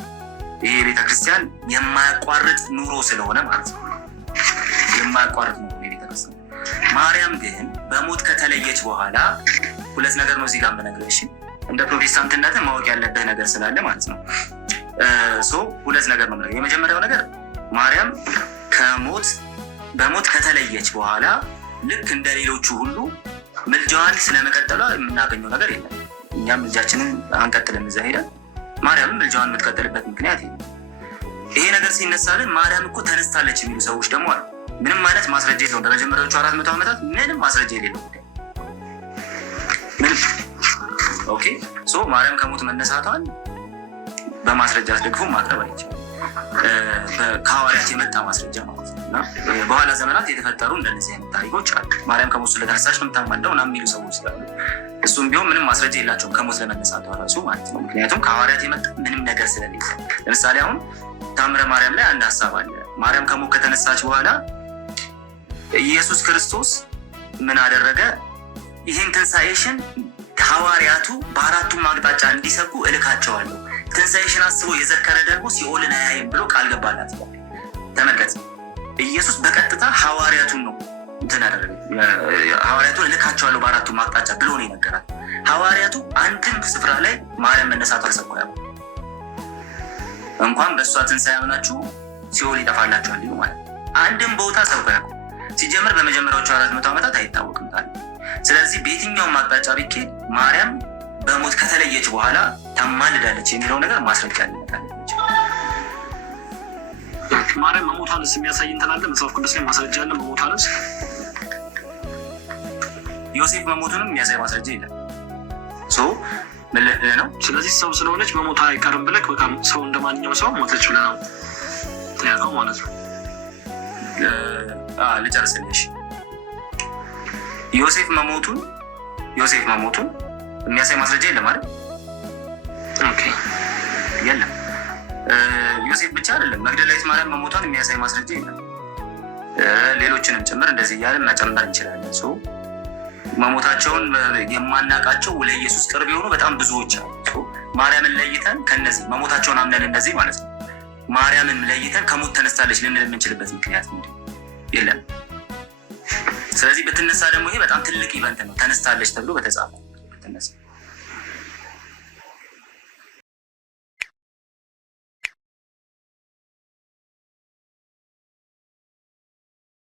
ይሄ የቤተክርስቲያን የማያቋርጥ ኑሮ ስለሆነ ማለት ነው። የማያቋርጥ ኑሮ የቤተክርስቲያን። ማርያም ግን በሞት ከተለየች በኋላ ሁለት ነገር ነው እዚህ ጋር የምነግርሽ። እንደ ፕሮቴስታንትነትን ማወቅ ያለብህ ነገር ስላለ ማለት ነው። ሁለት ነገር ነው የምነግርህ። የመጀመሪያው ነገር ማርያም በሞት ከተለየች በኋላ ልክ እንደ ሌሎቹ ሁሉ ምልጃዋን ስለመቀጠሏ የምናገኘው ነገር የለም። እኛም ምልጃችንን አንቀጥልም እዛ ሄደን፣ ማርያም ምልጃዋን የምትቀጥልበት ምክንያት የለም። ይሄ ነገር ሲነሳልን ማርያም እኮ ተነስታለች የሚሉ ሰዎች ደግሞ አሉ። ምንም አይነት ማስረጃ የለውም። በመጀመሪያዎቹ 400 ዓመታት ምንም ማስረጃ የሌለው ምንም። ኦኬ ማርያም ከሞት መነሳቷን በማስረጃ አስደግፎ ማቅረብ አይችልም። ከሐዋርያት የመጣ ማስረጃ ማለት ነው። እና በኋላ ዘመናት የተፈጠሩ እንደነዚህ አይነት ታሪኮች አሉ። ማርያም ከሞት ስለተነሳች ነው የምታማልደው ምናምን የሚሉ ሰዎች ስላሉ እሱም ቢሆን ምንም ማስረጃ የላቸውም ከሞት ለመነሳቷ ራሱ ማለት ነው። ምክንያቱም ከሐዋርያት የመጣ ምንም ነገር ስለሌለ። ለምሳሌ አሁን ታምረ ማርያም ላይ አንድ ሀሳብ አለ። ማርያም ከሞት ከተነሳች በኋላ ኢየሱስ ክርስቶስ ምን አደረገ? ይህን ትንሣኤሽን ሐዋርያቱ በአራቱም አቅጣጫ እንዲሰብኩ እልካቸዋለሁ፣ ትንሣኤሽን አስቦ የዘከረ ደግሞ ሲኦልን አያይም ብሎ ቃል ገባላት። ተመልከት፣ ኢየሱስ በቀጥታ ሐዋርያቱን ነው እንትን ያደረገ። ሐዋርያቱን እልካቸዋለሁ በአራቱም አቅጣጫ ብሎ ነው የነገራት። ሐዋርያቱ አንድም ስፍራ ላይ ማርያም መነሳቷ አልሰብከዋል። እንኳን በእሷ ትንሣኤ ያምናችሁ ሲኦል ይጠፋላችኋል ይሉ ማለት አንድም ቦታ ሰብከዋል። ሲጀምር በመጀመሪያዎቹ 400 ዓመታት አይታወቅም ታዲያ። ስለዚህ በየትኛውም አቅጣጫ ቢኬድ ማርያም በሞት ከተለየች በኋላ ታማልዳለች የሚለው ነገር ማስረጃ አለች። ማርያም መሞቷንስ የሚያሳይ እንትን አለ መጽሐፍ ቅዱስ ላይ ማስረጃ አለ? መሞቷንስ ዮሴፍ መሞቱንም የሚያሳይ ማስረጃ የለም። ነው። ስለዚህ ሰው ስለሆነች መሞቷ አይቀርም ብለህ በቃ ሰው እንደማንኛውም ሰው ሞተች ብለህ ነው ያልከው ማለት ነው። ልጨርስልሽ። ዮሴፍ መሞቱን የሚያሳይ ማስረጃ የለም አይደል? ኦኬ የለም። ዮሴፍ ብቻ አይደለም፣ መግደላዊት ማርያም መሞቷን የሚያሳይ ማስረጃ የለም። ሌሎችንም ጭምር እንደዚህ እያለን መጨመር እንችላለን። መሞታቸውን የማናውቃቸው ለኢየሱስ ቅርብ የሆኑ በጣም ብዙዎች አሉ። ማርያምን ለይተን ከነዚህ መሞታቸውን አምነን እንደዚህ ማለት ነው ማርያምን ለይተን ከሞት ተነስታለች ልንል የምንችልበት ምክንያት የለም። ስለዚህ ብትነሳ ደግሞ ይሄ በጣም ትልቅ ኢቨንት ነው። ተነስታለች ተብሎ በተጻፈ ብትነሳ